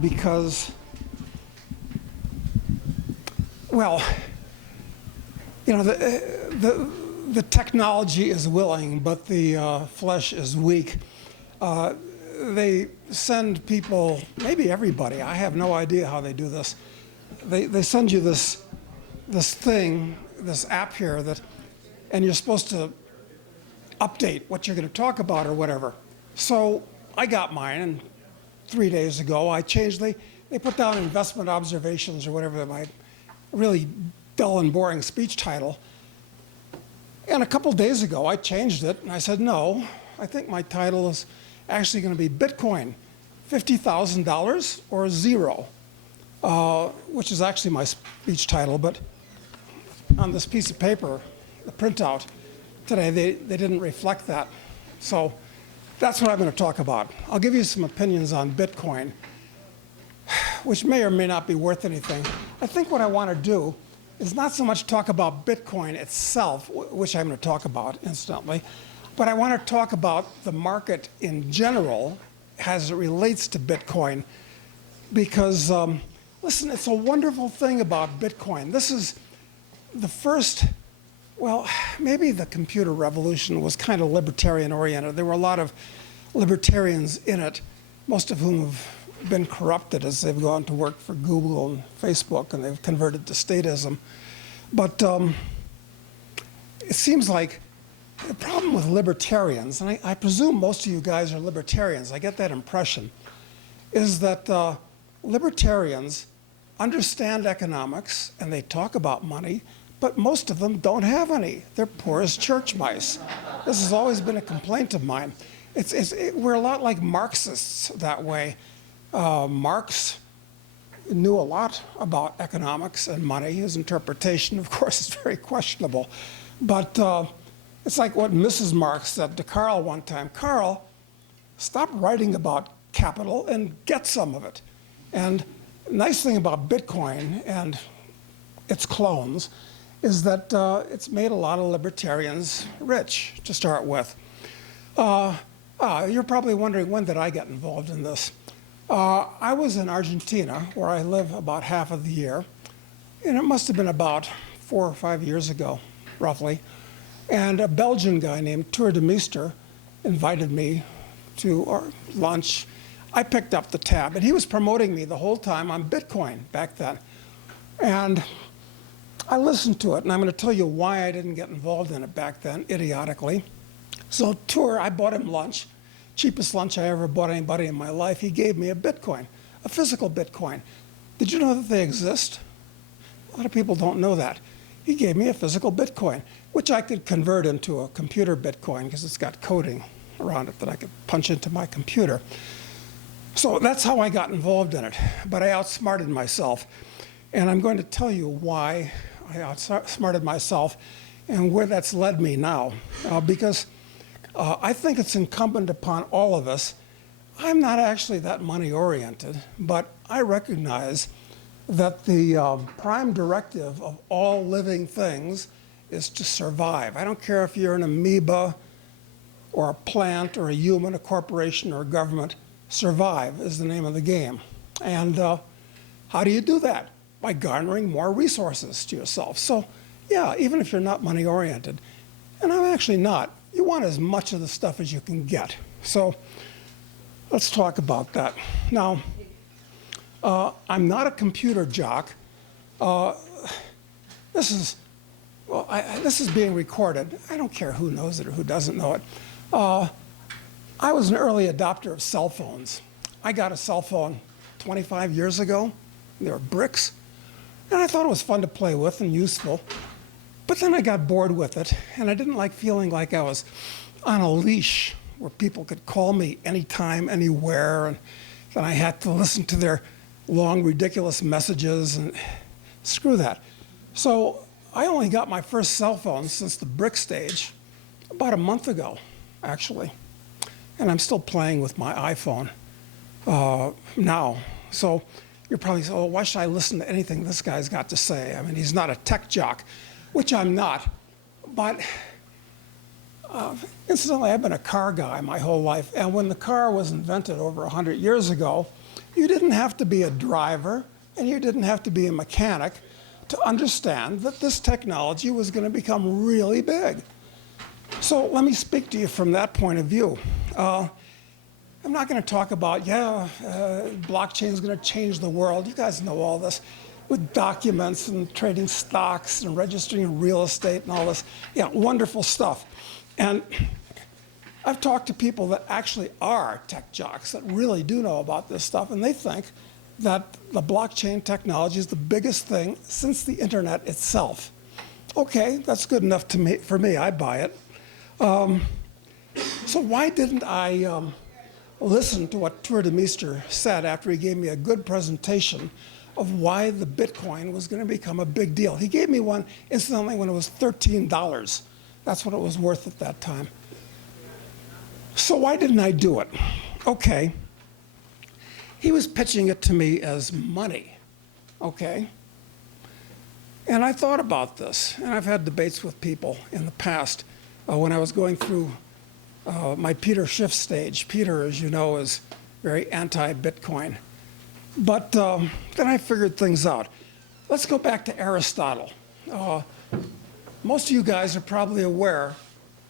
because, well, the technology is willing, but the flesh is weak. They send people, maybe everybody, I have no idea how they do this. They send you this thing, this app here and you're supposed to update what you're going to talk about or whatever. So I got mine, and 3 days ago I changed. They put down investment observations or whatever, my really dull and boring speech title. And a couple days ago I changed it, and I said, no, I think my title is actually going to be Bitcoin, $50,000 or zero, which is actually my speech title. But on this piece of paper, the printout today, they didn't reflect that. So that's what I'm going to talk about. I'll give you some opinions on Bitcoin, which may or may not be worth anything. I think what I want to do is not so much talk about Bitcoin itself, which I'm going to talk about incidentally, but I want to talk about the market in general as it relates to Bitcoin. Because, listen, it's a wonderful thing about Bitcoin. This is the first, well, maybe the computer revolution was kind of libertarian oriented. There were a lot of libertarians in it, most of whom have been corrupted as they've gone to work for Google and Facebook, and they've converted to statism. But it seems like the problem with libertarians, and I presume most of you guys are libertarians, I get that impression, is that libertarians understand economics and they talk about money, but most of them don't have any. They're poor as church mice. This has always been a complaint of mine. We're a lot like Marxists that way. Marx knew a lot about economics and money. His interpretation, of course, is very questionable. But it's like what Mrs. Marx said to Carl one time. Carl, stop writing about capital and get some of it. And the nice thing about Bitcoin and its clones is that it's made a lot of libertarians rich to start with. You're probably wondering, when did I get involved in this? I was in Argentina, where I live about half of the year, and it must have been about 4 or 5 years ago, roughly. And a Belgian guy named Tour de Meester invited me to our lunch. I picked up the tab, and he was promoting me the whole time on Bitcoin back then. And I listened to it, and I'm going to tell you why I didn't get involved in it back then, idiotically. So Tour, I bought him lunch. Cheapest lunch I ever bought anybody in my life. He gave me a Bitcoin, a physical Bitcoin. Did you know that they exist? A lot of people don't know that. He gave me a physical Bitcoin, which I could convert into a computer Bitcoin because it's got coding around it that I could punch into my computer. So that's how I got involved in it. But I outsmarted myself. And I'm going to tell you why I outsmarted myself and where that's led me now. Because I think it's incumbent upon all of us. I'm not actually that money-oriented, but I recognize that the prime directive of all living things is to survive. I don't care if you're an amoeba or a plant or a human, a corporation or a government. Survive is the name of the game. And how do you do that? By garnering more resources to yourself. So yeah, even if you're not money-oriented, and I'm actually not, you want as much of the stuff as you can get. So let's talk about that. Now, I'm not a computer jock. This is being recorded. I don't care who knows it or who doesn't know it. I was an early adopter of cell phones. I got a cell phone 25 years ago. They were bricks. And I thought it was fun to play with and useful. But then I got bored with it, and I didn't like feeling like I was on a leash where people could call me anytime, anywhere, and then I had to listen to their long, ridiculous messages, and screw that. So I only got my first cell phone since the brick stage about a month ago, actually. And I'm still playing with my iPhone now. So you're probably saying, oh, why should I listen to anything this guy's got to say? I mean, he's not a tech jock, which I'm not. But incidentally, I've been a car guy my whole life. And when the car was invented over 100 years ago, You didn't have to be a driver, and you didn't have to be a mechanic to understand that this technology was going to become really big. So let me speak to you from that point of view. I'm not going to talk about, blockchain is going to change the world. You guys know all this with documents and trading stocks and registering real estate and all this. Yeah, wonderful stuff. And I've talked to people that actually are tech jocks that really do know about this stuff, and they think that the blockchain technology is the biggest thing since the internet itself. Okay, that's good enough for me. I buy it. So why didn't I listen to what Tuur de Meester said after he gave me a good presentation of why the Bitcoin was going to become a big deal? He gave me one, incidentally, when it was $13. That's what it was worth at that time. So why didn't I do it? Okay. He was pitching it to me as money, okay? And I thought about this, and I've had debates with people in the past when I was going through my Peter Schiff stage. Peter, as you know, is very anti-Bitcoin. But then I figured things out. Let's go back to Aristotle. Most of you guys are probably aware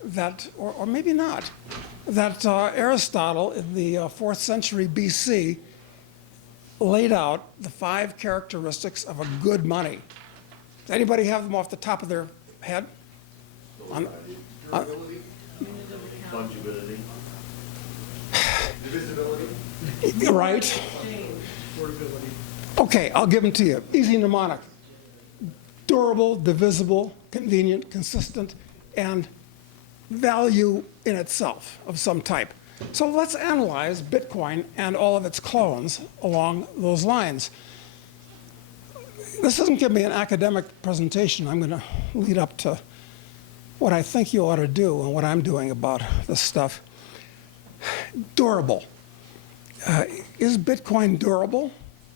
that, or maybe not, that Aristotle in the 4th century BC laid out the 5 characteristics of a good money. Does anybody have them off the top of their head? Durability, fungibility, divisibility, Right. portability. Okay, I'll give them to you. Easy mnemonic. Durable, divisible, convenient, consistent, and value in itself of some type. So let's analyze Bitcoin and all of its clones along those lines. This doesn't give me an academic presentation. I'm going to lead up to what I think you ought to do and what I'm doing about this stuff. Durable. Is Bitcoin durable?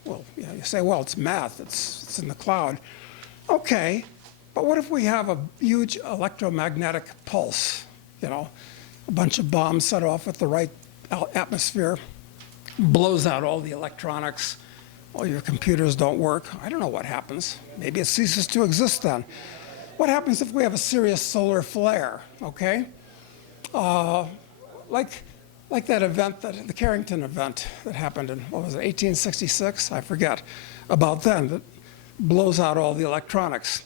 Well, you say, well, it's math. It's in the cloud. Okay, but what if we have a huge electromagnetic pulse? You know, a bunch of bombs set off at the right atmosphere, blows out all the electronics, all your computers don't work. I don't know what happens. Maybe it ceases to exist then. What happens if we have a serious solar flare, okay? Like that event, the Carrington event that happened in, what was it, 1866? I forget, about then, that blows out all the electronics.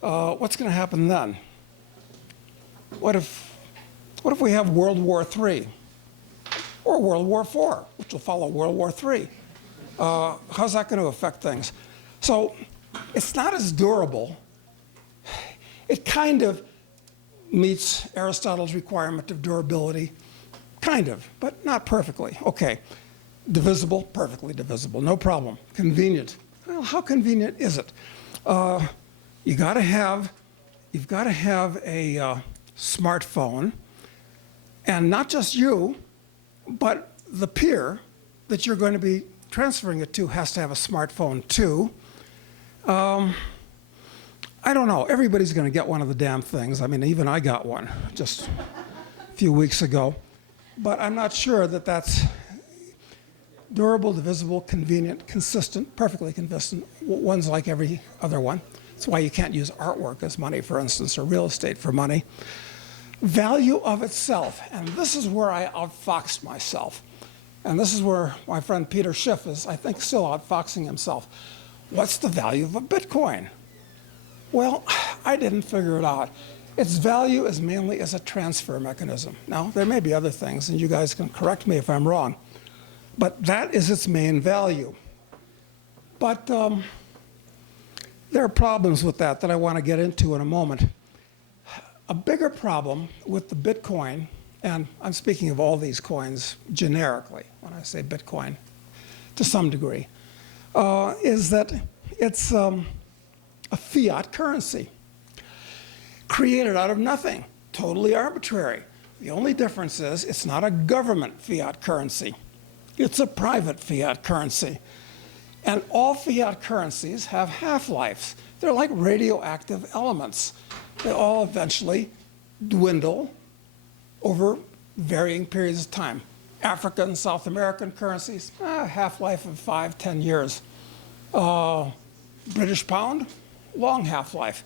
What's going to happen then? What if we have World War III or World War IV, which will follow World War III? How's that going to affect things? So it's not as durable. It kind of meets Aristotle's requirement of durability, kind of, but not perfectly. Okay, divisible, perfectly divisible, no problem. Convenient. Well, how convenient is it? You've got to have a smartphone, and not just you, but the peer that you're going to be transferring it to has to have a smartphone too. I don't know. Everybody's going to get one of the damn things. I mean, even I got one just a few weeks ago. But I'm not sure that that's durable, divisible, convenient, consistent, perfectly consistent. One's like every other one. That's why you can't use artwork as money, for instance, or real estate for money. Value of itself. And this is where I outfoxed myself. And this is where my friend Peter Schiff is, I think, still outfoxing himself. What's the value of a Bitcoin? Well, I didn't figure it out. Its value is mainly as a transfer mechanism. Now, there may be other things, and you guys can correct me if I'm wrong, but that is its main value. But there are problems with that I want to get into in a moment. A bigger problem with the Bitcoin, and I'm speaking of all these coins generically when I say Bitcoin to some degree, is that it's a fiat currency created out of nothing, totally arbitrary. The only difference is it's not a government fiat currency. It's a private fiat currency. And all fiat currencies have half-lives. They're like radioactive elements. They all eventually dwindle over varying periods of time. African, South American currencies, half-life of 5-10 years. British pound, long half-life.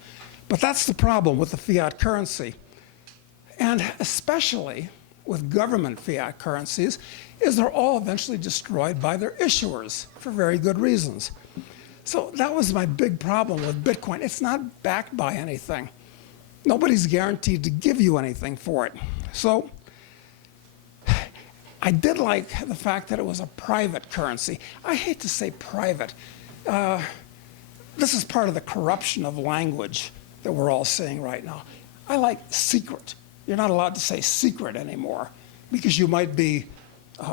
But that's the problem with the fiat currency. And especially with government fiat currencies, is they're all eventually destroyed by their issuers for very good reasons. So that was my big problem with Bitcoin. It's not backed by anything. Nobody's guaranteed to give you anything for it. So I did like the fact that it was a private currency. I hate to say private. This is part of the corruption of language that we're all seeing right now. I like secret. You're not allowed to say secret anymore because you might be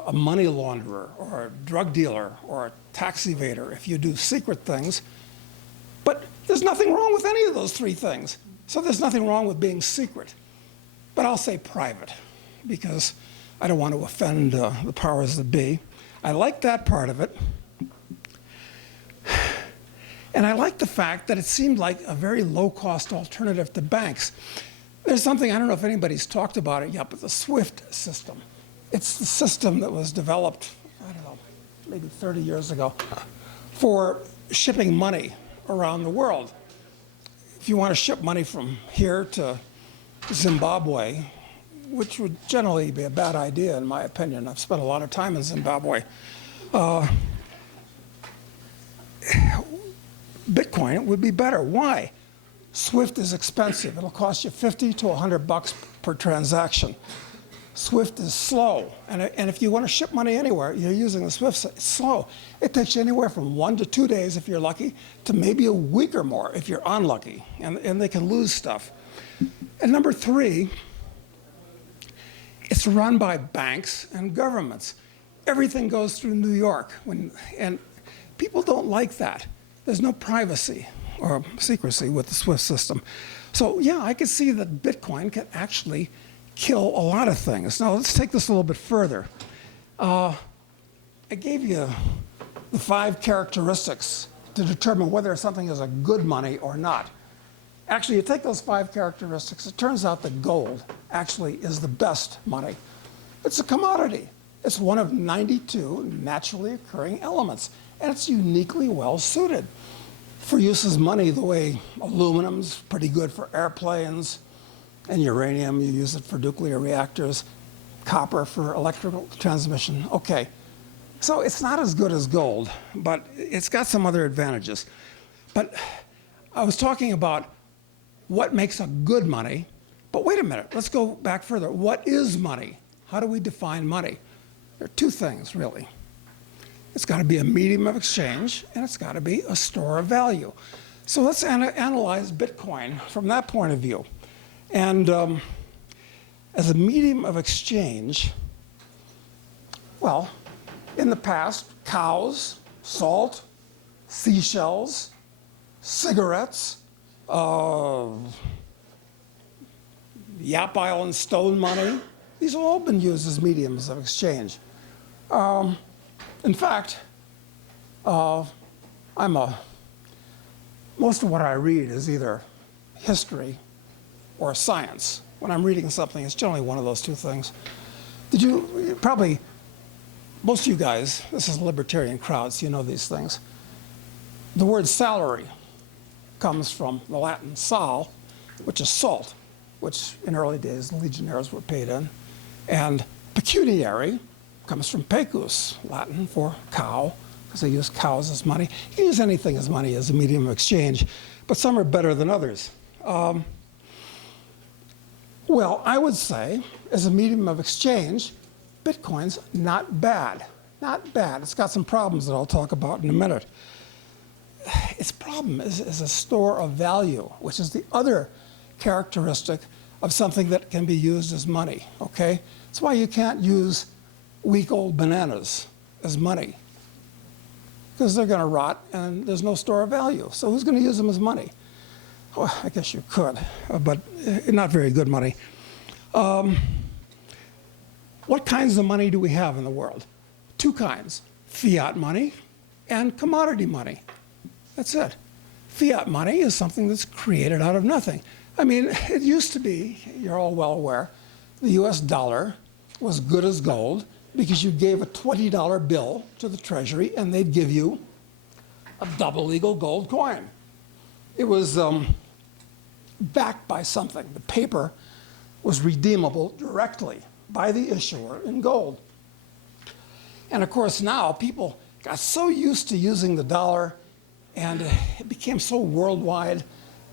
a money launderer or a drug dealer or a tax evader if you do secret things. But there's nothing wrong with any of those three things. So there's nothing wrong with being secret. But I'll say private because I don't want to offend the powers that be. I like that part of it. And I like the fact that it seemed like a very low-cost alternative to banks. There's something, I don't know if anybody's talked about it yet, but the SWIFT system. It's the system that was developed, I don't know, maybe 30 years ago, for shipping money around the world. If you want to ship money from here to Zimbabwe, which would generally be a bad idea in my opinion. I've spent a lot of time in Zimbabwe. Bitcoin would be better. Why? SWIFT is expensive. It'll cost you 50 to 100 bucks per transaction. SWIFT is slow. And if you want to ship money anywhere, you're using the SWIFT, it's slow. It takes you anywhere from 1 to 2 days if you're lucky, to maybe a week or more if you're unlucky. And they can lose stuff. And number 3, it's run by banks and governments. Everything goes through New York. And people don't like that. There's no privacy or secrecy with the SWIFT system. So yeah, I could see that Bitcoin could actually kill a lot of things. Now let's take this a little bit further. I gave you the 5 characteristics to determine whether something is a good money or not. Actually, you take those 5 characteristics, it turns out that gold actually is the best money. It's a commodity. It's one of 92 naturally occurring elements, and it's uniquely well suited for use as money the way aluminum's pretty good for airplanes, and uranium, you use it for nuclear reactors, copper for electrical transmission. Okay, so it's not as good as gold, but it's got some other advantages. But I was talking about what makes a good money, but wait a minute, let's go back further. What is money? How do we define money? There are 2 things, really. It's got to be a medium of exchange, and it's got to be a store of value. So let's analyze Bitcoin from that point of view. And as a medium of exchange, well, in the past, cows, salt, seashells, cigarettes, Yap Island stone money, these have all been used as mediums of exchange. In fact, most of what I read is either history or science. When I'm reading something, it's generally one of those 2 things. Probably, most of you guys, this is a libertarian crowd, so you know these things. The word salary comes from the Latin sal, which is salt, which in early days the legionnaires were paid in. And pecuniary comes from pecus, Latin for cow, because they use cows as money. You can use anything as money as a medium of exchange, but some are better than others. Well, I would say, as a medium of exchange, Bitcoin's not bad. Not bad. It's got some problems that I'll talk about in a minute. Its problem is a store of value, which is the other characteristic of something that can be used as money, okay? That's why you can't use week old bananas as money, because they're going to rot and there's no store of value. So who's going to use them as money? Well, I guess you could, but not very good money. What kinds of money do we have in the world? 2 kinds, fiat money and commodity money. That's it. Fiat money is something that's created out of nothing. I mean, it used to be, you're all well aware, the US dollar was good as gold, because you gave a $20 bill to the Treasury and they'd give you a double legal gold coin. It was backed by something. The paper was redeemable directly by the issuer in gold. And of course now people got so used to using the dollar and it became so worldwide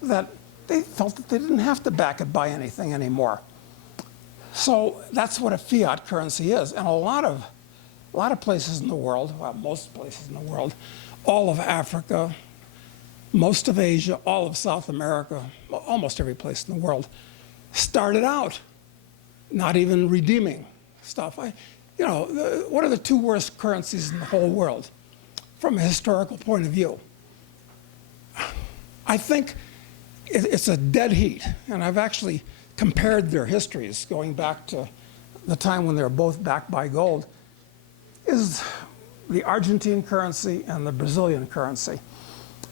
that they felt that they didn't have to back it by anything anymore. So that's what a fiat currency is. And a lot of places in the world, well, most places in the world, all of Africa, most of Asia, all of South America, almost every place in the world, started out not even redeeming stuff. What are the two worst currencies in the whole world from a historical point of view? I think it's a dead heat, and I've actually compared their histories going back to the time when they were both backed by gold, is the Argentine currency and the Brazilian currency.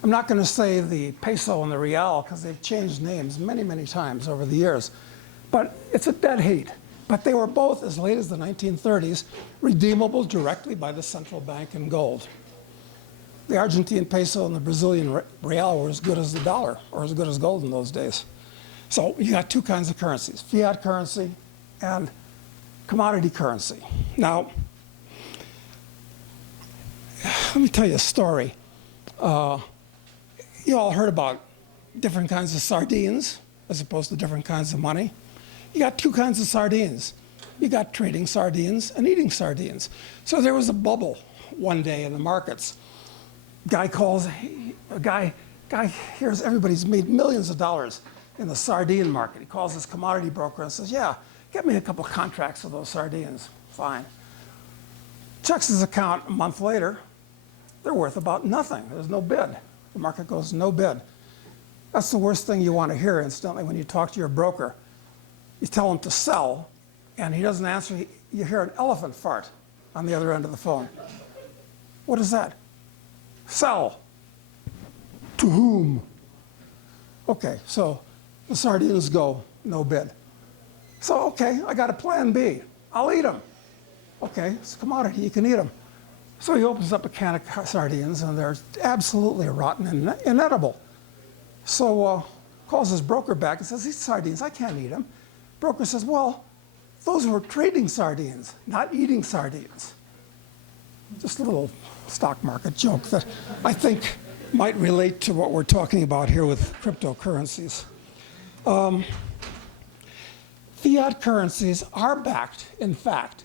I'm not going to say the peso and the real because they've changed names many, many times over the years, but it's a dead heat. But they were both, as late as the 1930s, redeemable directly by the central bank in gold. The Argentine peso and the Brazilian real were as good as the dollar, or as good as gold in those days. So you got two kinds of currencies, fiat currency and commodity currency. Now, let me tell you a story. You all heard about different kinds of sardines as opposed to different kinds of money. You got two kinds of sardines. You got trading sardines and eating sardines. So there was a bubble one day in the markets. A guy hears everybody's made millions of dollars in the sardine market. He calls his commodity broker and says, yeah, get me a couple contracts of those sardines. Fine. Checks his account a month later. They're worth about nothing. There's no bid. The market goes no bid. That's the worst thing you want to hear instantly when you talk to your broker. You tell him to sell, and he doesn't answer. You hear an elephant fart on the other end of the phone. What is that? Sell. To whom? Okay, so the sardines go no bid. So, okay, I got a plan B. I'll eat them. Okay, it's a commodity, you can eat them. So he opens up a can of sardines, and they're absolutely rotten and inedible. So calls his broker back and says, these sardines, I can't eat them. Broker says, well, those were trading sardines, not eating sardines. Just a little stock market joke that I think might relate to what we're talking about here with cryptocurrencies. Fiat currencies are backed, in fact.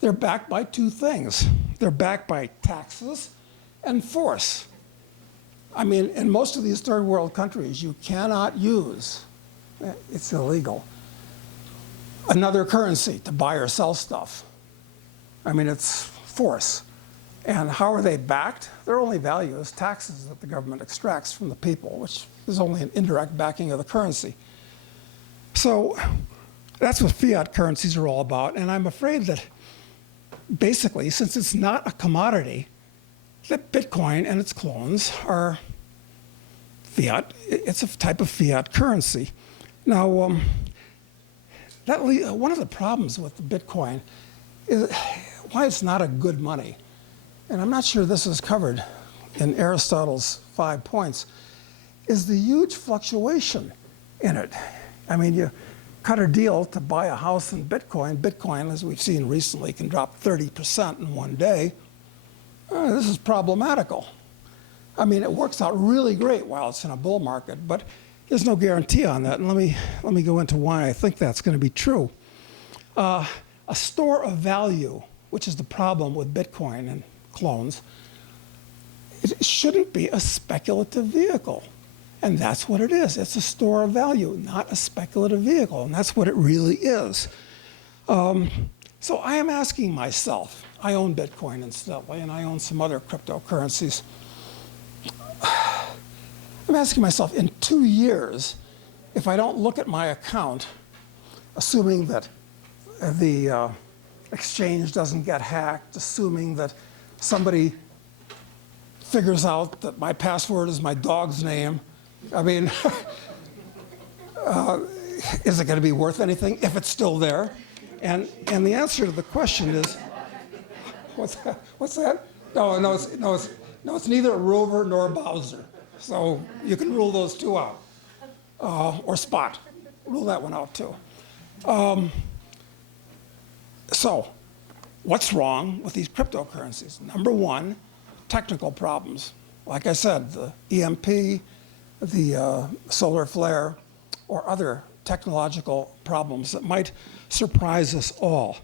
They're backed by two things. They're backed by taxes and force. I mean, in most of these third world countries, you cannot use, it's illegal, another currency to buy or sell stuff. I mean, it's force. And how are they backed? Their only value is taxes that the government extracts from the people, which is only an indirect backing of the currency. So that's what fiat currencies are all about. And I'm afraid that basically, since it's not a commodity, that Bitcoin and its clones are fiat. It's a type of fiat currency. Now, one of the problems with the Bitcoin is why it's not a good money. And I'm not sure this is covered in Aristotle's 5 points, is the huge fluctuation in it. I mean, you cut a deal to buy a house in Bitcoin. Bitcoin, as we've seen recently, can drop 30% in one day. This is problematical. I mean, it works out really great while it's in a bull market, but there's no guarantee on that. And let me go into why I think that's going to be true. A store of value, which is the problem with Bitcoin and clones, it shouldn't be a speculative vehicle. And that's what it is. It's a store of value, not a speculative vehicle. And that's what it really is. So I am asking myself, I own Bitcoin incidentally, and I own some other cryptocurrencies. I'm asking myself, in 2 years, if I don't look at my account, assuming that the exchange doesn't get hacked, assuming that somebody figures out that my password is my dog's name, I mean, is it going to be worth anything if it's still there? And the answer to the question is What's that? No, it's neither a rover nor a Bowser. So you can rule those two out. Or Spot. Rule that one out too. So, what's wrong with these cryptocurrencies? Number one, technical problems. Like I said, the EMP, the solar flare, or other technological problems that might surprise us all.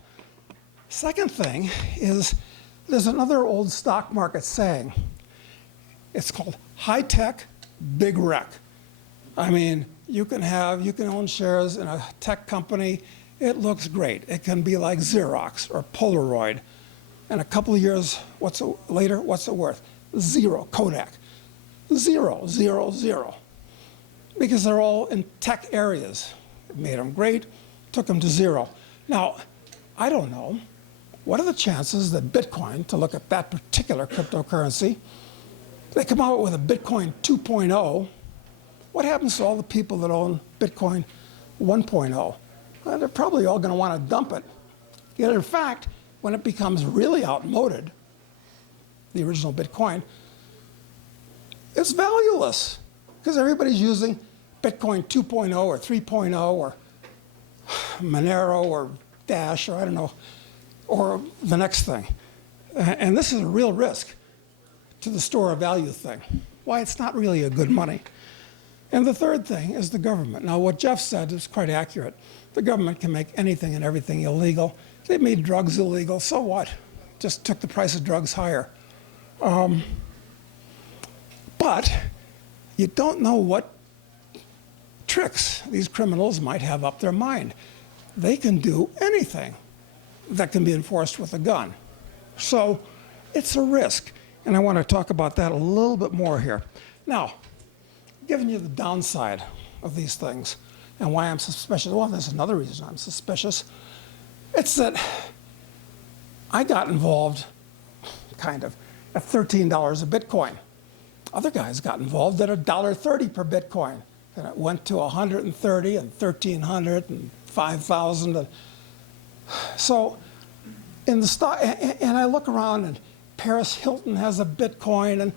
Second thing is there's another old stock market saying. It's called high tech, big wreck. I mean, you can own shares in a tech company. It looks great. It can be like Xerox or Polaroid. And a couple of years later, what's it worth? Zero. Kodak. Zero, zero, zero. Because they're all in tech areas. It made them great, took them to zero. Now, I don't know. What are the chances that Bitcoin, to look at that particular cryptocurrency, they come out with a Bitcoin 2.0? What happens to all the people that own Bitcoin 1.0? Well, they're probably all going to want to dump it. Yet, in fact, when it becomes really outmoded, the original Bitcoin, it's valueless because everybody's using Bitcoin 2.0 or 3.0 or Monero or Dash or I don't know, or the next thing. And this is a real risk to the store of value thing. Why it's not really a good money. And the third thing is the government. Now, what Jeff said is quite accurate. The government can make anything and everything illegal. They made drugs illegal, so what? Just took the price of drugs higher. But you don't know what tricks these criminals might have up their mind. They can do anything that can be enforced with a gun. So it's a risk. And I want to talk about that a little bit more here. Now, giving you the downside of these things and why I'm suspicious. Well, there's another reason I'm suspicious. It's that I got involved, kind of, at $13 a Bitcoin. Other guys got involved at $1.30 per Bitcoin. And it went to 130 and 1,300 and 5,000. So in the stock, and I look around and Paris Hilton has a Bitcoin and,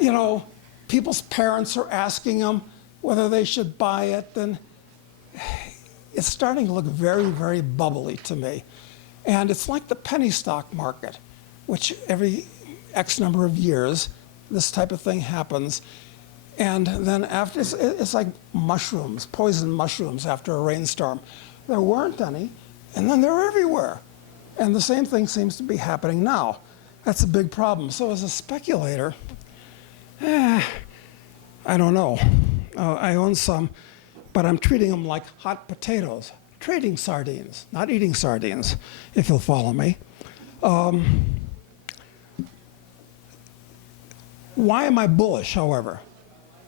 you know, people's parents are asking them whether they should buy it, and it's starting to look very, very bubbly to me. And it's like the penny stock market, which every X number of years, this type of thing happens. And then after, it's like mushrooms, poison mushrooms after a rainstorm. There weren't any, and then they're everywhere. And the same thing seems to be happening now. That's a big problem. So as a speculator, I don't know. I own some, but I'm treating them like hot potatoes. Trading sardines, not eating sardines, if you'll follow me. Why am I bullish, however?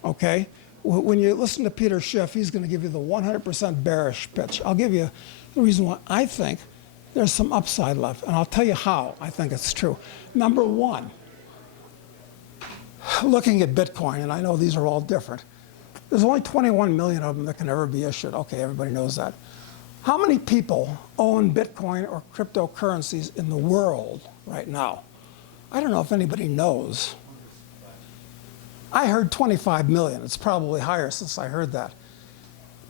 Okay? When you listen to Peter Schiff, he's going to give you the 100% bearish pitch. I'll give you the reason why I think there's some upside left, and I'll tell you how I think it's true. Number one, looking at Bitcoin, and I know these are all different, there's only 21 million of them that can ever be issued. Okay, everybody knows that. How many people own Bitcoin or cryptocurrencies in the world right now? I don't know if anybody knows. I heard 25 million. It's probably higher since I heard that.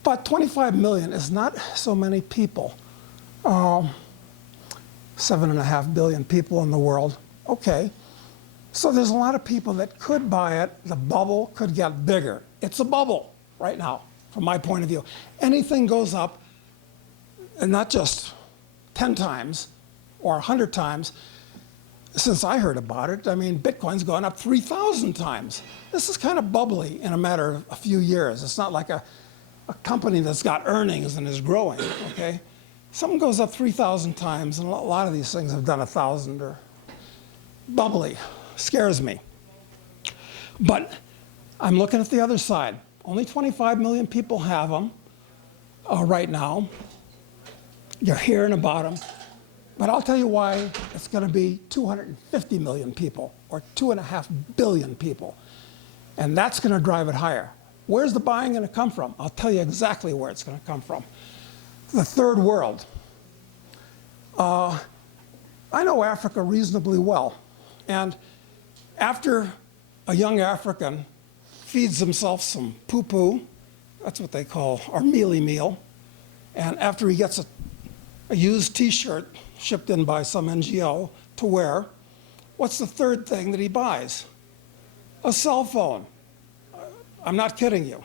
But 25 million is not so many people. 7.5 billion people in the world. Okay. So there's a lot of people that could buy it. The bubble could get bigger. It's a bubble right now, from my point of view. Anything goes up, and not just 10 times or 100 times. Since I heard about it, I mean, Bitcoin's gone up 3,000 times. This is kind of bubbly in a matter of a few years. It's not like a company that's got earnings and is growing, okay? Something goes up 3,000 times, and a lot of these things have done 1,000 or bubbly. Scares me. But I'm looking at the other side. Only 25 million people have them right now. You're hearing about them. But I'll tell you why it's going to be 250 million people or 2.5 billion people. And that's going to drive it higher. Where's the buying going to come from? I'll tell you exactly where it's going to come from. The third world. I know Africa reasonably well. And after a young African feeds himself some poo-poo, that's what they call our mealy meal, and after he gets a used T-shirt shipped in by some NGO to wear, what's the third thing that he buys? A cell phone. I'm not kidding you.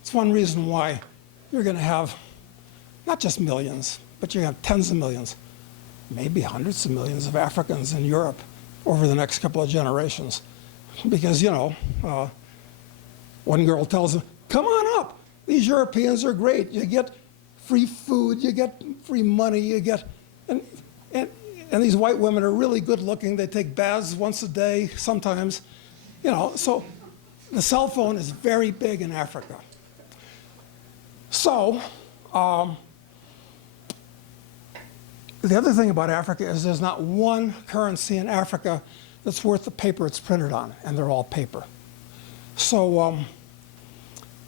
It's one reason why you're going to have not just millions, but you're going to have tens of millions, maybe hundreds of millions of Africans in Europe over the next couple of generations. Because, you know, one girl tells him, come on up. These Europeans are great. You get free food, you get free money, you get, and these white women are really good looking. They take baths once a day, sometimes, you know. So the cell phone is very big in Africa. So the other thing about Africa is there's not one currency in Africa that's worth the paper it's printed on, and they're all paper. So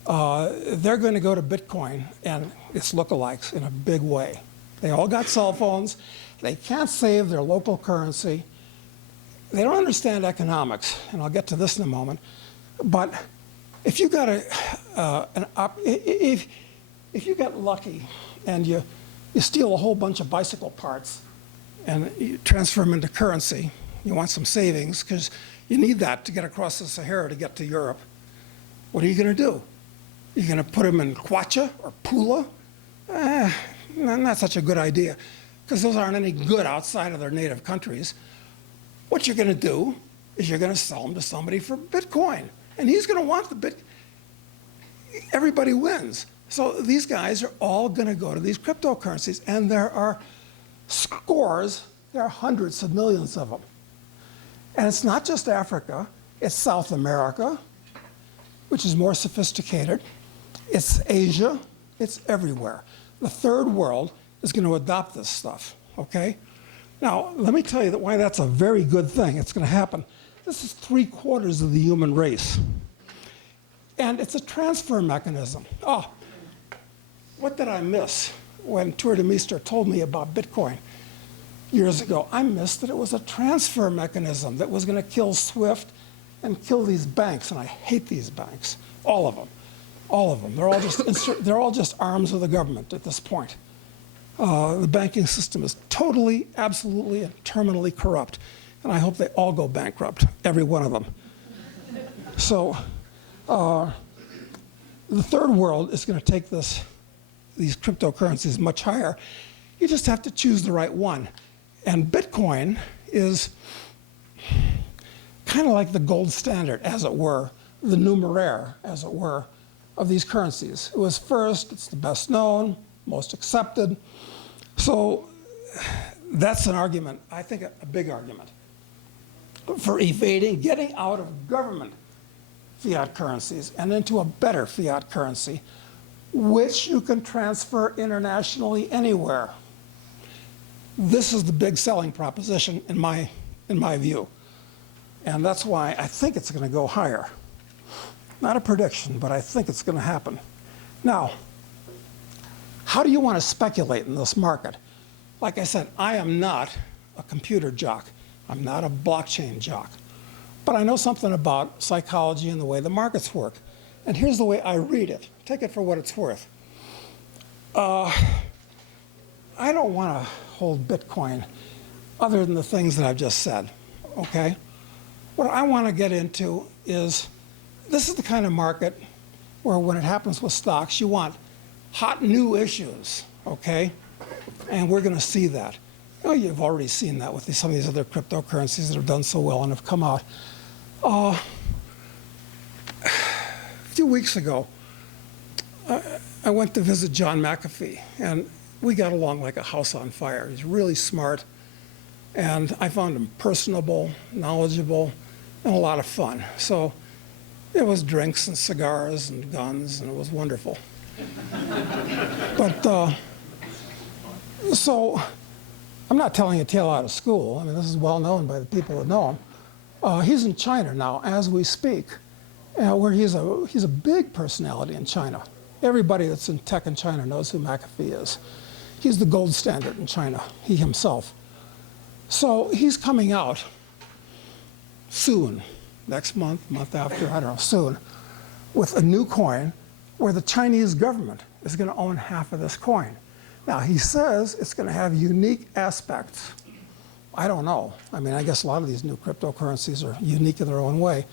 they're going to go to Bitcoin and its lookalikes in a big way. They all got cell phones. They can't save their local currency. They don't understand economics, and I'll get to this in a moment. But if you got if you get lucky and you steal a whole bunch of bicycle parts and you transfer them into currency, you want some savings because you need that to get across the Sahara to get to Europe. What are you going to do? You're going to put them in kwacha or pula? Not such a good idea, because those aren't any good outside of their native countries. What you're going to do is you're going to sell them to somebody for Bitcoin, and he's going to want the Bit. Everybody wins. So these guys are all going to go to these cryptocurrencies, and there are scores, there are hundreds of millions of them. And it's not just Africa, it's South America, which is more sophisticated. It's Asia, it's everywhere. The third world is going to adopt this stuff, okay? Now, let me tell you why that's a very good thing. It's going to happen. This is 3/4 of the human race. And it's a transfer mechanism. Oh, what did I miss when Tour de Meester told me about Bitcoin years ago? I missed that it was a transfer mechanism that was going to kill SWIFT and kill these banks, and I hate these banks, all of them. All of them. They're all just arms of the government at this point. The banking system is totally, absolutely, and terminally corrupt. And I hope they all go bankrupt, every one of them. So the third world is going to take these cryptocurrencies much higher. You just have to choose the right one. And Bitcoin is kind of like the gold standard, as it were, the numeraire, as it were, of these currencies. It was first, it's the best known, most accepted. So that's an argument, I think a big argument, for evading, getting out of government fiat currencies and into a better fiat currency, which you can transfer internationally anywhere. This is the big selling proposition in my view. And that's why I think it's going to go higher. Not a prediction, but I think it's going to happen. Now, how do you want to speculate in this market? Like I said, I am not a computer jock. I'm not a blockchain jock. But I know something about psychology and the way the markets work. And here's the way I read it. Take it for what it's worth. I don't want to hold Bitcoin other than the things that I've just said, okay? What I want to get into is, this is the kind of market where when it happens with stocks, you want hot new issues, okay? And we're going to see that. Oh, you've already seen that with some of these other cryptocurrencies that have done so well and have come out. A few weeks ago, I went to visit John McAfee, and we got along like a house on fire. He's really smart, and I found him personable, knowledgeable, and a lot of fun. So it was drinks and cigars and guns, and it was wonderful. But so I'm not telling a tale out of school. I mean, this is well known by the people that know him. He's in China now as we speak, where he's a big personality in China. Everybody that's in tech in China knows who McAfee is. He's the gold standard in China, he himself. So he's coming out soon, next month, month after, I don't know, soon, with a new coin where the Chinese government is going to own half of this coin. Now, he says it's going to have unique aspects. I don't know. I mean, I guess a lot of these new cryptocurrencies are unique in their own way.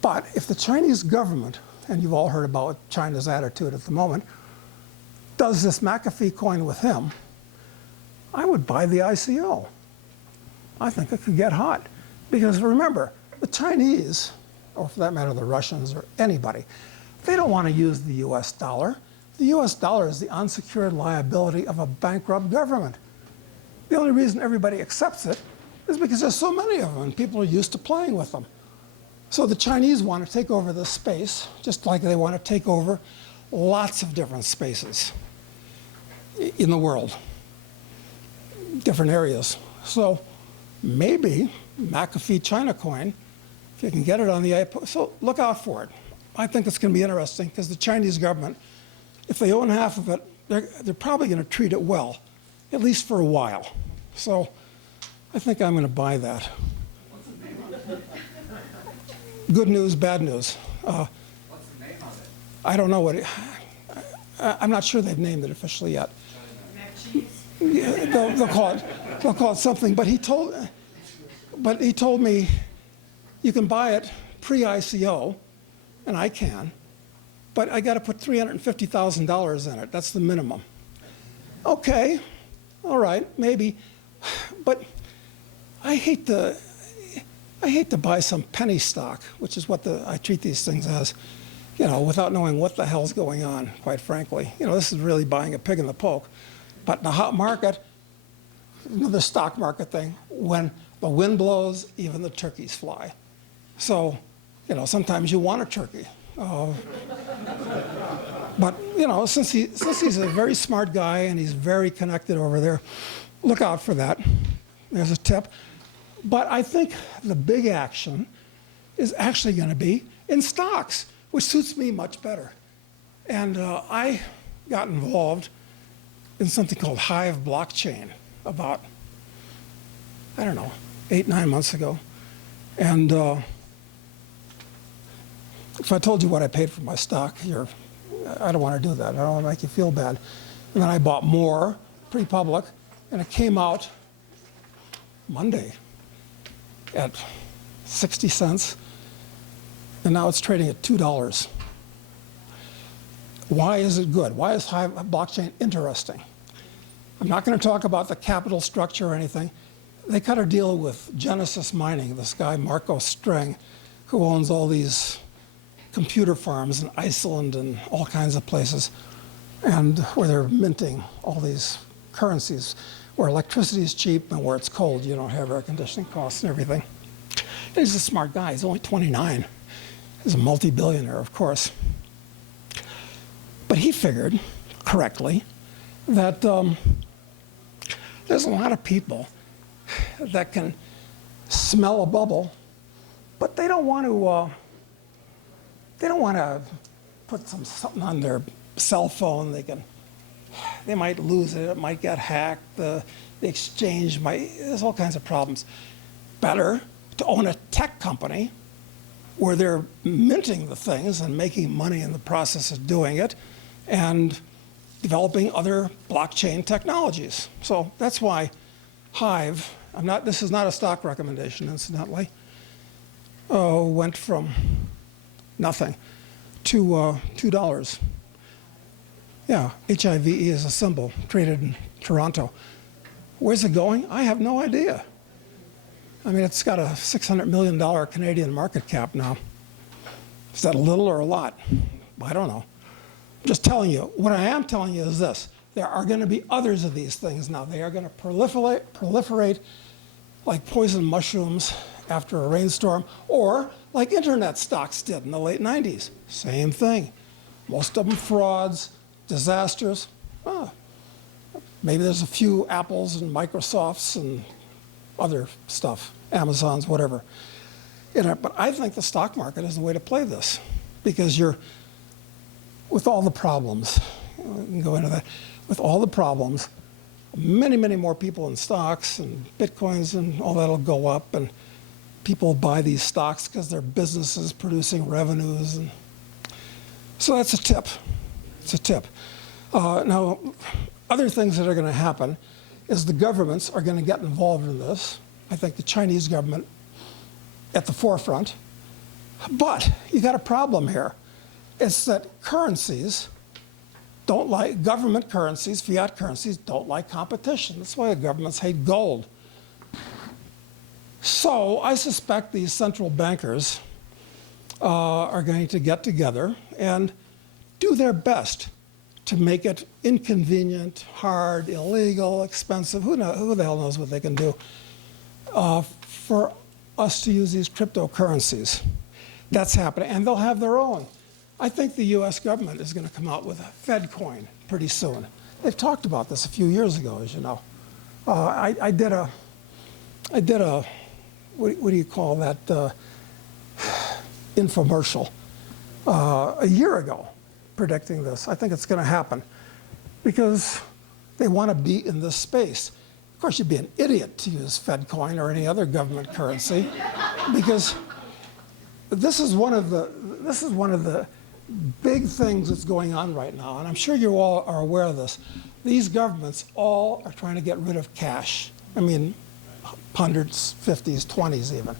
But if the Chinese government, and you've all heard about China's attitude at the moment, does this McAfee coin with him, I would buy the ICO. I think it could get hot. Because remember, the Chinese, or for that matter, the Russians or anybody, they don't want to use the US dollar. The US dollar is the unsecured liability of a bankrupt government. The only reason everybody accepts it is because there's so many of them and people are used to playing with them. So the Chinese want to take over this space, just like they want to take over lots of different spaces in the world, different areas. So maybe McAfee China coin, if you can get it on the IPO, so look out for it. I think it's going to be interesting because the Chinese government, if they own half of it, they're probably going to treat it well, at least for a while. So I think I'm going to buy that. What's the name of it? Good news, bad news. What's the name of it? I don't know what it, I'm not sure they've named it officially yet. Mac cheese? Yeah, they'll call it something, but he told me you can buy it pre-ICO, and I can, but I got to put $350,000 in it. That's the minimum. Okay, all right, maybe, but I hate to buy some penny stock, which is what I treat these things as, you know, without knowing what the hell's going on, quite frankly. You know, this is really buying a pig in the poke. But in a hot market, another stock market thing, when the wind blows, even the turkeys fly. So, you know, sometimes you want a turkey. But, you know, since he's a very smart guy and he's very connected over there, look out for that. There's a tip. But I think the big action is actually going to be in stocks, which suits me much better. And I got involved in something called Hive blockchain about, I don't know, 8, 9 months ago. And if I told you what I paid for my stock, I don't want to do that. I don't want to make you feel bad. And then I bought more, pre-public, and it came out Monday at 60 cents, and now it's trading at $2. Why is it good? Why is Hive blockchain interesting? I'm not going to talk about the capital structure or anything. They cut a deal with Genesis Mining, this guy Marco Streng, who owns all these computer farms in Iceland and all kinds of places, and where they're minting all these currencies, where electricity is cheap and where it's cold, you don't have air conditioning costs and everything. And he's a smart guy. He's only 29. He's a multi-billionaire, of course. But he figured, correctly, that there's a lot of people that can smell a bubble, but they don't want to put something on their cell phone. They might lose it. It might get hacked. The exchange might. There's all kinds of problems. Better to own a tech company where they're minting the things and making money in the process of doing it, and developing other blockchain technologies. So that's why Hive. This is not a stock recommendation, incidentally. Went from nothing to $2. Yeah, HIVE is a symbol, traded in Toronto. Where's it going? I have no idea. I mean, it's got a $600 million Canadian market cap now. Is that a little or a lot? I don't know. I'm just telling you. What I am telling you is this. There are going to be others of these things now. They are going to proliferate like poison mushrooms after a rainstorm, or like internet stocks did in the late 90s. Same thing. Most of them frauds, disasters. Maybe there's a few Apples and Microsofts and other stuff, Amazons, whatever. But I think the stock market is the way to play this, because with all the problems, we can go into that, with all the problems, many, many more people in stocks, and Bitcoins and all that'll go up, and people buy these stocks because their business is producing revenues. And so that's a tip. It's a tip. Now, other things that are going to happen is the governments are going to get involved in this. I think the Chinese government at the forefront. But you got a problem here. It's that currencies don't like, government currencies, fiat currencies, don't like competition. That's why the governments hate gold. So I suspect these central bankers are going to get together and do their best to make it inconvenient, hard, illegal, expensive, who the hell knows what they can do, for us to use these cryptocurrencies. That's happening, and they'll have their own. I think the US government is going to come out with a Fed coin pretty soon. They've talked about this a few years ago, as you know. I did a, what do you call that, infomercial a year ago predicting this. I think it's going to happen because they want to be in this space. Of course, you'd be an idiot to use Fed coin or any other government currency because this is one of the big things that's going on right now, and I'm sure you all are aware of this. These governments all are trying to get rid of cash. I mean, hundreds, 50s, 20s even.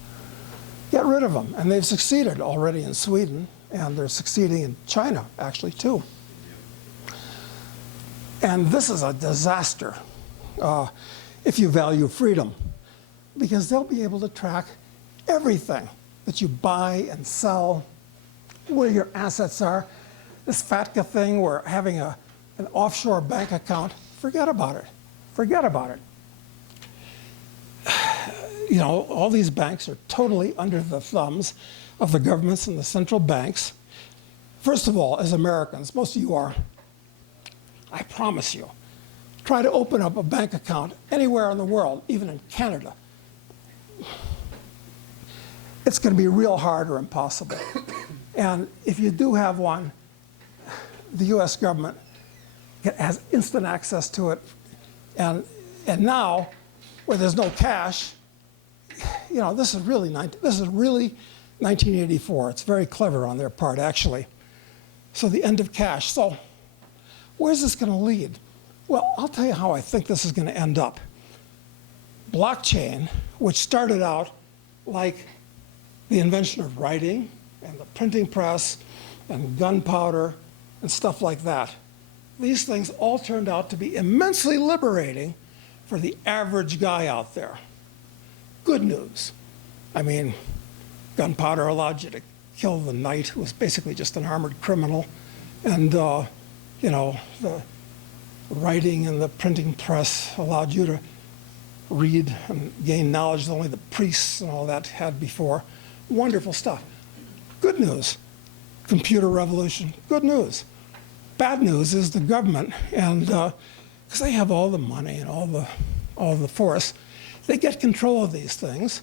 Get rid of them, and they've succeeded already in Sweden, and they're succeeding in China, actually, too. And this is a disaster if you value freedom, because they'll be able to track everything that you buy and sell, where your assets are. This FATCA thing, where having an offshore bank account, forget about it. Forget about it. You know, all these banks are totally under the thumbs of the governments and the central banks. First of all, as Americans, most of you are, I promise you, try to open up a bank account anywhere in the world, even in Canada. It's going to be real hard or impossible. And if you do have one, the US government has instant access to it. And now, where there's no cash, you know, this is really 1984. It's very clever on their part, actually. So the end of cash. So where's this going to lead? Well, I'll tell you how I think this is going to end up. Blockchain, which started out like the invention of writing and the printing press and gunpowder and stuff like that. These things all turned out to be immensely liberating for the average guy out there. Good news. I mean, gunpowder allowed you to kill the knight, who was basically just an armored criminal. And, you know, the writing and the printing press allowed you to read and gain knowledge that only the priests and all that had before. Wonderful stuff. Good news. Computer revolution. Good news. Bad news is the government, and because they have all the money and all the force, they get control of these things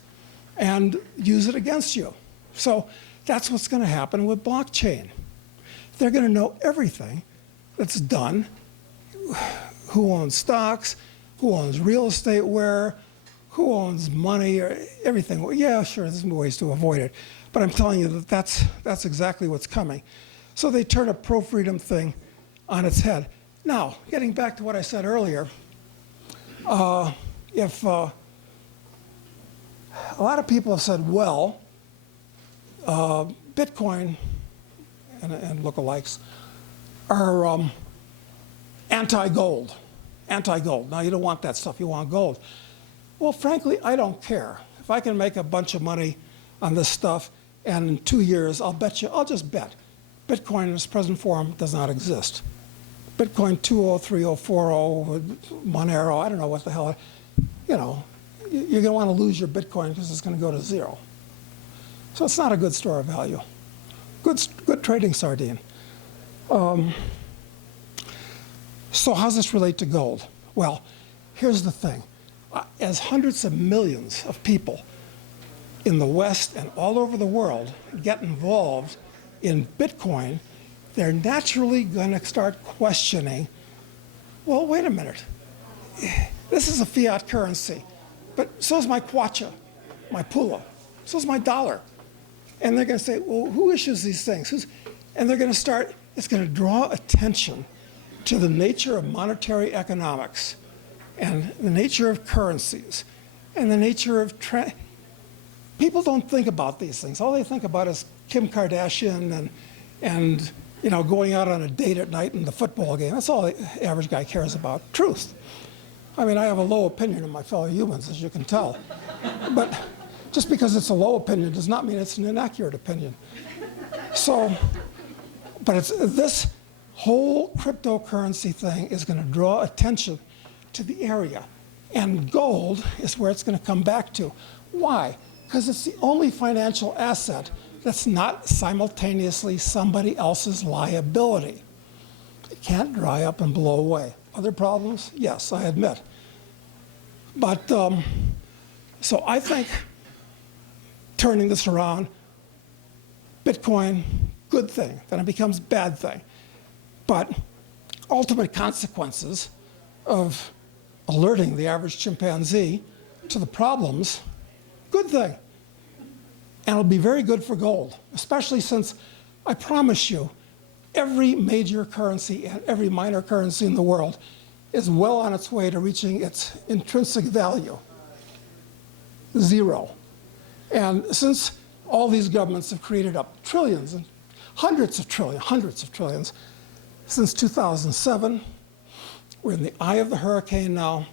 and use it against you. So that's what's going to happen with blockchain. They're going to know everything that's done, who owns stocks, who owns real estate where, who owns money, or everything. Well, yeah, sure, there's ways to avoid it. But I'm telling you that that's exactly what's coming. So they turn a pro-freedom thing on its head. Now, getting back to what I said earlier, if a lot of people have said, well, Bitcoin and lookalikes are anti-gold. Anti-gold. Now, you don't want that stuff. You want gold. Well, frankly, I don't care. If I can make a bunch of money on this stuff, and in 2 years, I'll just bet. Bitcoin in its present form does not exist. Bitcoin 2.0, 3.0, 4.0, Monero, I don't know what the hell. You know, you're going to want to lose your Bitcoin because it's going to go to zero. So it's not a good store of value. Good trading sardine. So how does this relate to gold? Well, here's the thing. As hundreds of millions of people in the West and all over the world get involved in Bitcoin, they're naturally going to start questioning, well, wait a minute. this is a fiat currency, but so is my kwacha, my pula, so is my dollar. And they're going to say, well, who issues these things? And they're going to start, it's going to draw attention to the nature of monetary economics and the nature of currencies and the nature of people don't think about these things. All they think about is Kim Kardashian and going out on a date at night in the football game. That's all the average guy cares about. Truth. I mean, I have a low opinion of my fellow humans, as you can tell. But just because it's a low opinion does not mean it's an inaccurate opinion. So, but this whole cryptocurrency thing is going to draw attention to the area. And gold is where it's going to come back to. Why? Because it's the only financial asset that's not simultaneously somebody else's liability. It can't dry up and blow away. Other problems? Yes, I admit. But, so I think turning this around, Bitcoin, good thing, then it becomes bad thing. But ultimate consequences of alerting the average chimpanzee to the problems, good thing. And it'll be very good for gold, especially since I promise you, every major currency and every minor currency in the world is well on its way to reaching its intrinsic value, 0. And since all these governments have created up trillions and hundreds of trillions since 2007, we're in the eye of the hurricane now.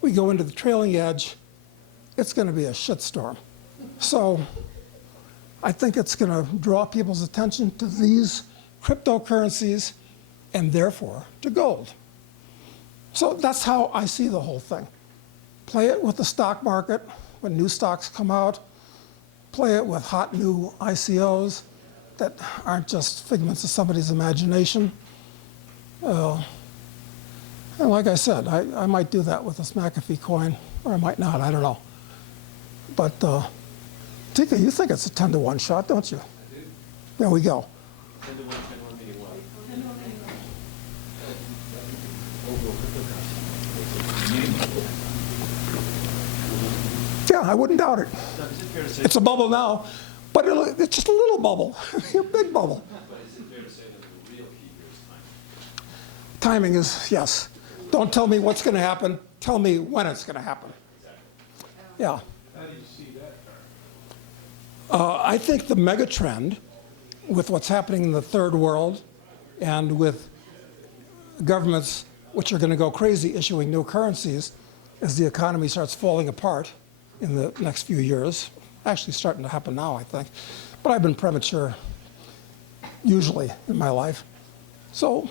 We go into the trailing edge. It's going to be a shitstorm. So I think it's going to draw people's attention to these cryptocurrencies and therefore to gold. So that's how I see the whole thing. Play it with the stock market when new stocks come out. Play it with hot new ICOs that aren't just figments of somebody's imagination. And like I said, I might do that with this McAfee coin, or I might not, I don't know. But Tika, you think it's a 10-to-1 shot, don't you? I do. There we go. 10 to 1, 10 to 1 meaning what? Yeah, I wouldn't doubt it. Doug, is it fair to say, It's a bubble now, but it's just a little bubble, a big bubble. but is it fair to say that the real key here is timing? Timing is, yes. Don't tell me what's going to happen. Tell me when it's going to happen. Yeah. How do you see that, I think the mega trend with what's happening in the third world and with governments which are going to go crazy issuing new currencies as the economy starts falling apart in the next few years. Actually starting to happen now, I think. But I've been premature usually in my life. So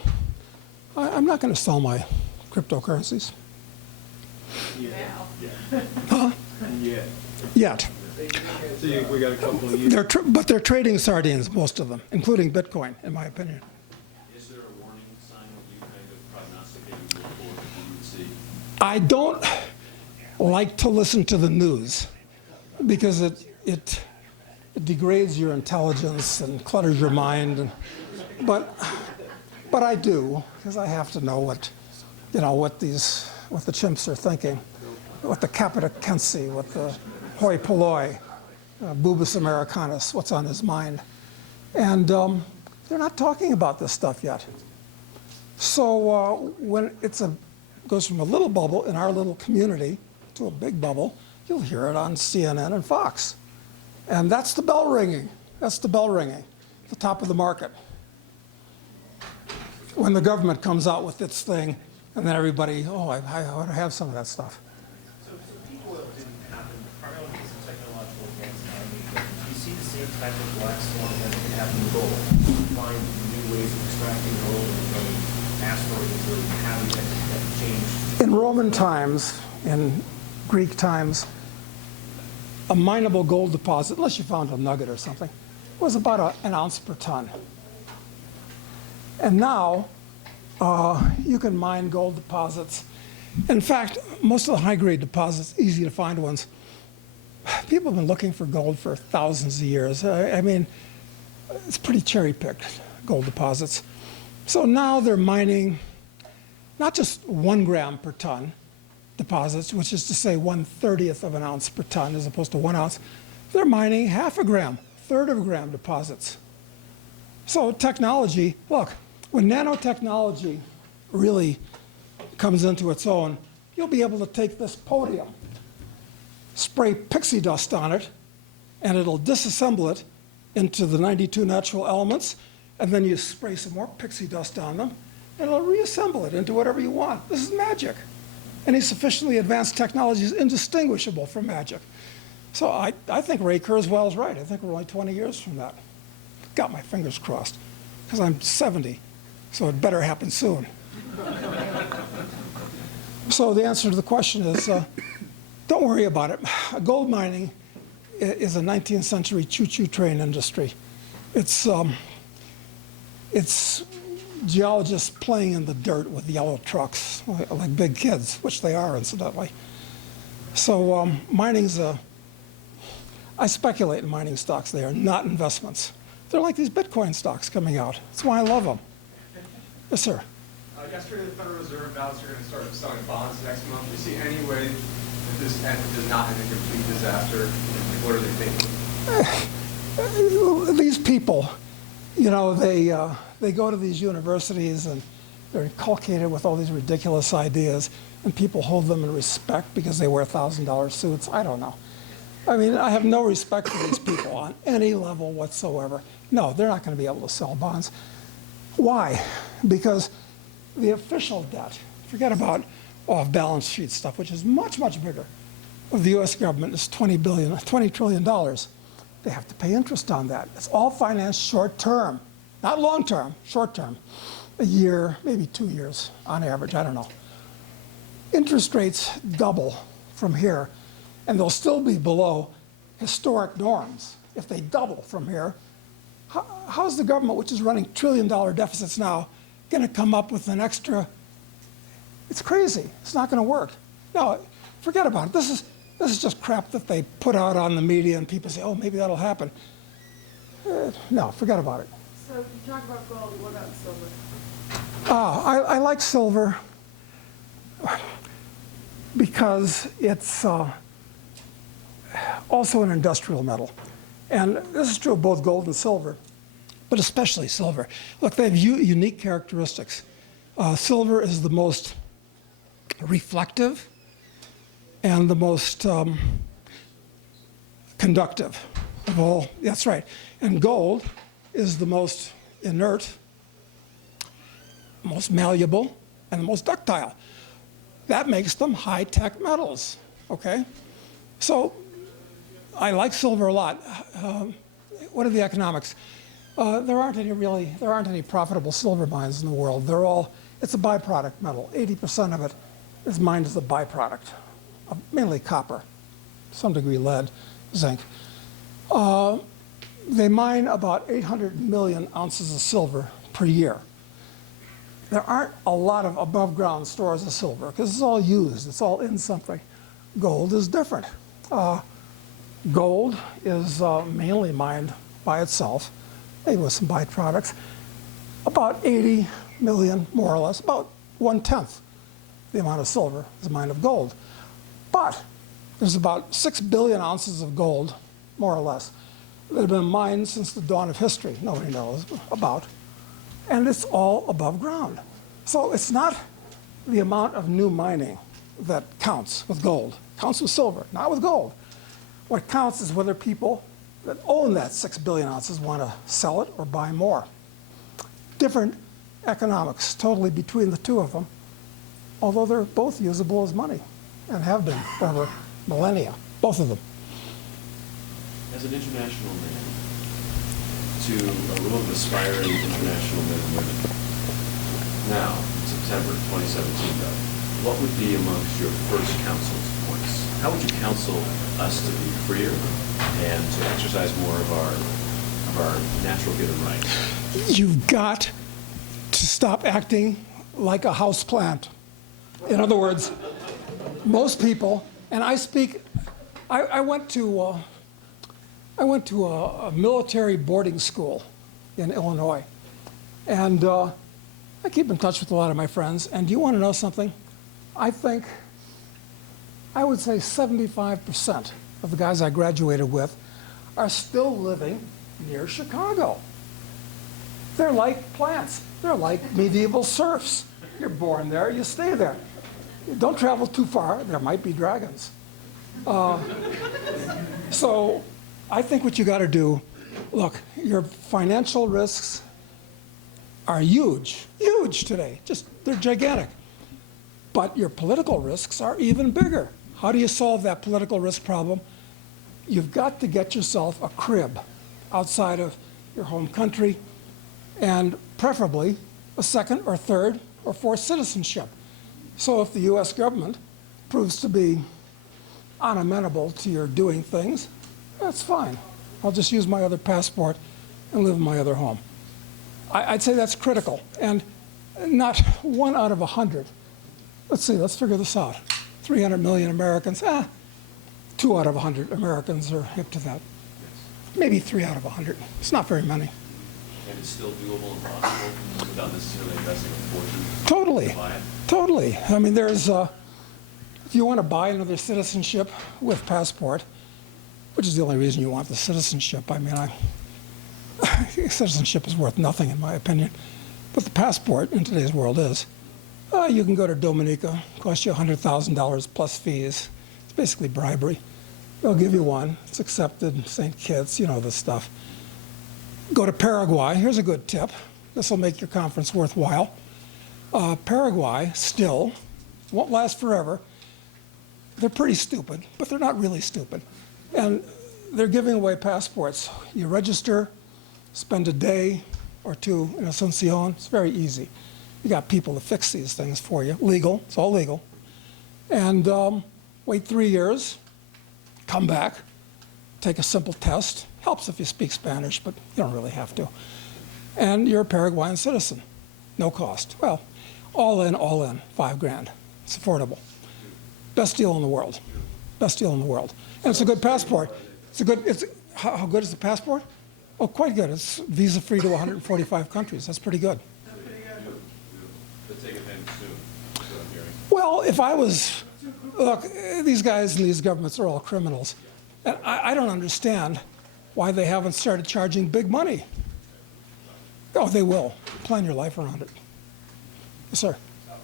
I'm not going to sell my cryptocurrencies. Huh? Yeah. Yet. So we got a couple of years. But they're trading sardines, most of them, including Bitcoin, in my opinion. Is there a warning sign that you kind of prognosticated before you would see? I don't like to listen to the news because it degrades your intelligence and clutters your mind. But I do, because I have to know what the chimps are thinking, what the capita kensi, what the hoi polloi, bubis americanus, what's on his mind. And they're not talking about this stuff yet. So when goes from a little bubble in our little community to a big bubble, you'll hear it on CNN and Fox. And that's the bell ringing. That's the bell ringing, the top of the market. When the government comes out with its thing, and then everybody, oh, I ought to have some of that stuff. So people, it didn't happen primarily because of technological advancement. You see the same type of black swan event that can happen in gold. You find new ways of extracting gold from asteroids or having that changed. In Roman times, in Greek times, a mineable gold deposit, unless you found a nugget or something, was about an ounce per ton. And now, you can mine gold deposits. In fact, most of the high-grade deposits, easy to find ones, people have been looking for gold for thousands of years. I mean, it's pretty cherry-picked, gold deposits. So now they're mining not just 1 gram per ton deposits, which is to say 1/30th of an ounce per ton as opposed to 1 ounce. They're mining half a gram, third of a gram deposits. So technology, look, when nanotechnology really comes into its own, you'll be able to take this podium, spray pixie dust on it, and it'll disassemble it into the 92 natural elements, and then you spray some more pixie dust on them, and it'll reassemble it into whatever you want. This is magic. Any sufficiently advanced technology is indistinguishable from magic. So I think Ray Kurzweil is right. I think we're only 20 years from that. Got my fingers crossed, because I'm 70, so it better happen soon. So the answer to the question is, don't worry about it. Gold mining is a 19th century choo-choo train industry. It's geologists playing in the dirt with yellow trucks, like big kids, which they are, incidentally. So mining's I speculate in mining stocks. They are not investments. They're like these Bitcoin stocks coming out. That's why I love them. Yes, sir. Yesterday, the Federal Reserve announced they're going to start selling bonds next month. Do you see any way that this does not end in complete disaster? Like, what are they thinking? These people, you know, they go to these universities and they're inculcated with all these ridiculous ideas, and people hold them in respect because they wear $1,000 suits. I don't know. I mean, I have no respect for these people on any level whatsoever. No, they're not going to be able to sell bonds. Why? Because the official debt, forget about off-balance sheet stuff, which is much, much bigger, of the U.S. government is $20 trillion. They have to pay interest on that. It's all financed short-term, not long-term, short-term, a year, maybe 2 years on average, I don't know. Interest rates double from here, and they'll still be below historic norms if they double from here. How's the government, which is running trillion-dollar deficits now, going to come up with an extra? It's crazy. It's not going to work. No, forget about it. This is just crap that they put out on the media, and people say, oh, maybe that'll happen. No, forget about it. So you talk about gold. What about silver? I like silver because it's also an industrial metal. And this is true of both gold and silver, but especially silver. Look, they have unique characteristics. Silver is the most reflective and the most conductive of all. That's right. And gold is the most inert, most malleable, and the most ductile. That makes them high-tech metals, okay? So I like silver a lot. What are the economics? There aren't any profitable silver mines in the world. It's a byproduct metal. 80% of it is mined as a byproduct, mainly copper, some degree lead, zinc. They mine about 800 million ounces of silver per year. There aren't a lot of above-ground stores of silver because it's all used. It's all in something. Gold is different. Gold is mainly mined by itself, maybe with some byproducts. About 80 million, more or less, about 1/10 the amount of silver is mined of gold. But there's about 6 billion ounces of gold, more or less, that have been mined since the dawn of history. Nobody knows about. And it's all above ground. So it's not the amount of new mining that counts with gold. Counts with silver, not with gold. What counts is whether people that own that 6 billion ounces want to sell it or buy more. Different economics totally between the two of them, although they're both usable as money and have been over millennia, both of them. As an international man, to a room of aspiring international men and women, now, September 2017, though, what would be amongst your first counsel's points? How would you counsel us to be freer and to exercise more of our natural given rights? You've got to stop acting like a house plant. In other words, most people, and I went to a military boarding school in Illinois, and I keep in touch with a lot of my friends, and do you want to know something? I would say 75% of the guys I graduated with are still living near Chicago. They're like plants. They're like medieval serfs. You're born there, you stay there. Don't travel too far, there might be dragons. So I think what you got to do, look, your financial risks are huge today. They're gigantic. But your political risks are even bigger. How do you solve that political risk problem? You've got to get yourself a crib outside of your home country, and preferably a second or third or fourth citizenship. So if the US government proves to be unamenable to your doing things, that's fine. I'll just use my other passport and live in my other home. I'd say that's critical. And not 1 out of 100. Let's figure this out. 300 million Americans, 2 out of 100 Americans are hip to that. Maybe 3 out of 100. It's not very many. And it's still doable and possible without necessarily investing a fortune? Totally. To buy it? Totally. I mean, there's, if you want to buy another citizenship with passport, which is the only reason you want the citizenship. I mean, citizenship is worth nothing in my opinion, but the passport in today's world is. You can go to Dominica, cost you $100,000 plus fees. It's basically bribery. They'll give you one. It's accepted, St. Kitts, you know this stuff. Go to Paraguay. Here's a good tip. This will make your conference worthwhile. Paraguay still won't last forever. They're pretty stupid, but they're not really stupid. And they're giving away passports. You register, spend a day or two in Asuncion. It's very easy. You got people to fix these things for you. Legal, it's all legal. And wait 3 years, come back, take a simple test. Helps if you speak Spanish, but you don't really have to. And you're a Paraguayan citizen, no cost. Well, all in, $5,000. It's affordable. Best deal in the world. Best deal in the world. And it's a good passport. How good is the passport? Oh, quite good. It's visa-free to 145 countries. That's pretty good. But take advantage soon, is what I'm hearing. Well, if I was, look, these guys in these governments are all criminals. And I don't understand why they haven't started charging big money. Oh, they will. Plan your life around it. Yes, sir.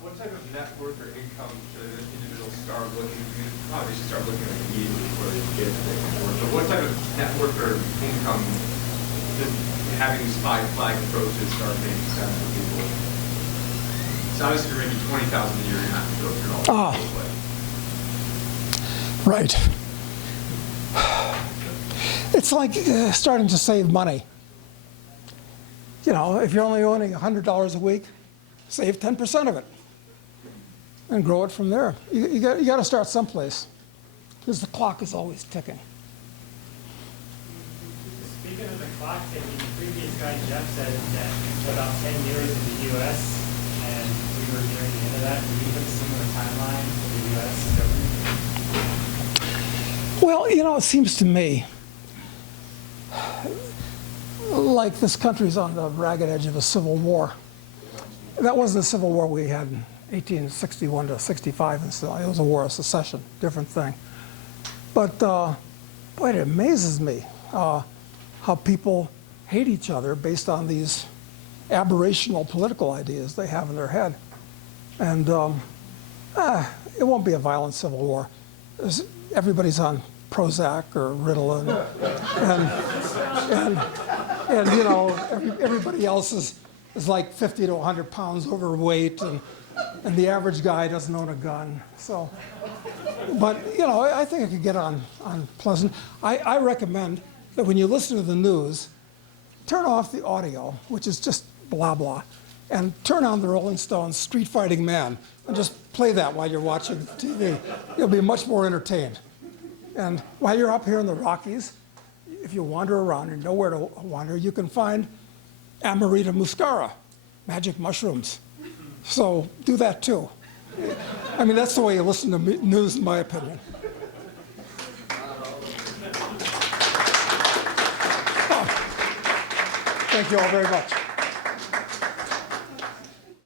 What type of net worth or income should an individual start looking? Probably should start looking at immediately before they get into the work. But what type of net worth or income does having these 5 flag approaches start making sense for people? So obviously, you're making $20,000 a year, you're not going to go through all the way. Right. It's like starting to save money. You know, if you're only earning $100 a week, save 10% of it and grow it from there. You got to start someplace because the clock is always ticking. Speaking of the clock ticking, the previous guy, Jeff, said that about 10 years in the U.S., and we were nearing the end of that. Do you have a similar timeline for the U.S. government? Well, you know, it seems to me like this country's on the ragged edge of a civil war. That wasn't a civil war we had in 1861 to 65 and so. It was a war of secession, different thing. But boy, it amazes me how people hate each other based on these aberrational political ideas they have in their head. And it won't be a violent civil war. Everybody's on Prozac or Ritalin, and you know, everybody else is like 50 to 100 pounds overweight, and the average guy doesn't own a gun. So, but you know, I think it could get on pleasant. I recommend that when you listen to the news, turn off the audio, which is just blah blah, and turn on the Rolling Stones' "Street Fighting Man" and just play that while you're watching TV. You'll be much more entertained. And while you're up here in the Rockies, if you wander around and know where to wander, you can find Amanita muscara, magic mushrooms. So do that too. I mean, that's the way you listen to news, in my opinion. Thank you all very much.